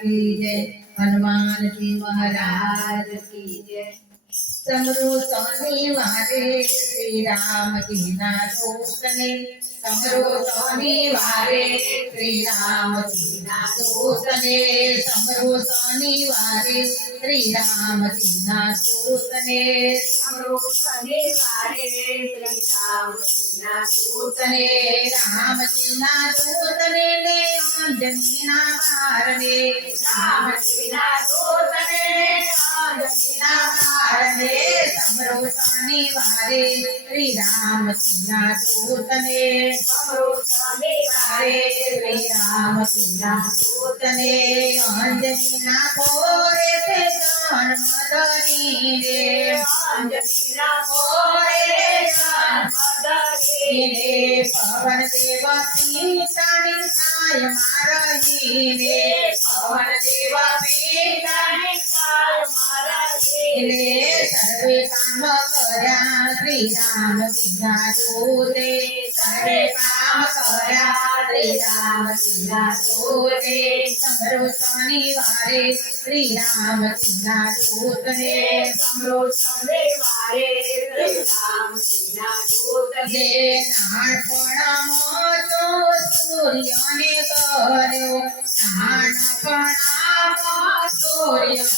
की जय हनुमान जी महाराज की जय समरू स्वामी मारे श्री राम की ना रोशने समरो स्वामी मारे श्री राम की ना रोशने समरो स्वामी मारे श्री राम की ना रोशने समरो स्वामी मारे श्री राम की ना रोशने राम की ना रोशने ने जमीना मारने राम की ना रोशने ने जमीना ब्रह्म स्वामी वारे श्री राम सिन्हा दूतने स्वामी वारे श्री राम सिन्हा दूतने अंजनीना कोरे से जान मदनी रे अंजनीना कोरे से जान मदनी रे पवन देव सीता निसाय मारही रे पवन देव Sita निसाय Krishna Krishna Sute Sare Pama Kara Krishna Krishna Sute Samro Sani Vare Krishna Krishna Sute Samro Sani Vare Krishna Krishna Sute Je Nar Pona Moto Suryane Karyo Nar Pona Moto Suryane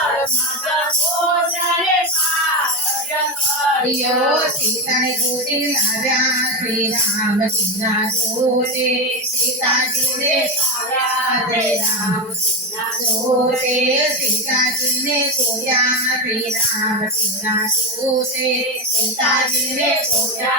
Sita ji Ram सीना सोरे सीता जी ने सोरे सीता जी ने सोया श्री राम सीना सोरे सीता जी ने सोया